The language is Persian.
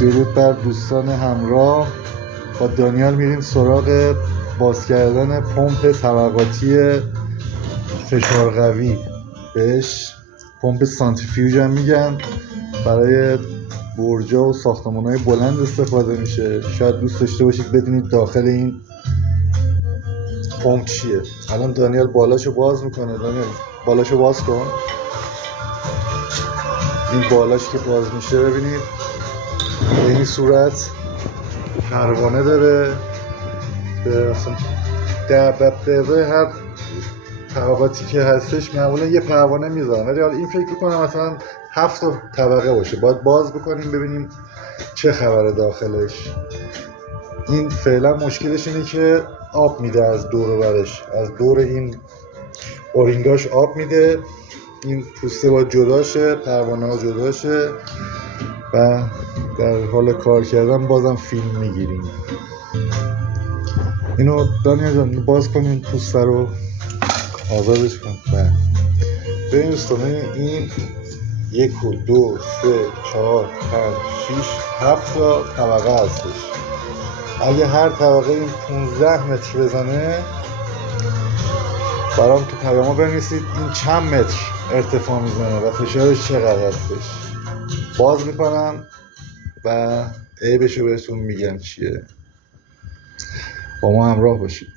درود بر دوستان همراه. با دانیال میریم سراغ باز کردن پمپ طبقاتی فشار قوی، بهش پمپ سانتریفیوژ هم میگن. برای برجا و ساختمان‌های بلند استفاده میشه. شاید دوست داشته باشید بدونید داخل این پمپ چیه. الان دانیال بالاشو باز میکنه. دانیال بالاشو باز کن. این بالاش که باز میشه ببینید به این صورت پروانه داره. در هر طبقاتی که هستش معمولا یه پروانه میذارن، ولی حالا این فکر کنم مثلا 7 طبقه باشه. باید باز بکنیم ببینیم چه خبره داخلش. این فعلا مشکلش اینه که آب میده از دور و برش، از دور این اورینگاش آب میده. این پوسته باید جداشه، پروانه ها جداشه و در حال کار کردن بازم فیلم میگیریم. اینو دانیال جان باز کن، این پوسته رو آزادش کن. ببین دوستان، این 1 2 3 4 5 6 7 تا طبقه هستش. اگه هر طبقه این 15 متر بزنه، برام تو پیاما بنویسید این چند متر ارتفاع میزنه و فشارش چقدر هستش. باز میکنم و عیبشو بهتون میگم چیه. با ما همراه باشید.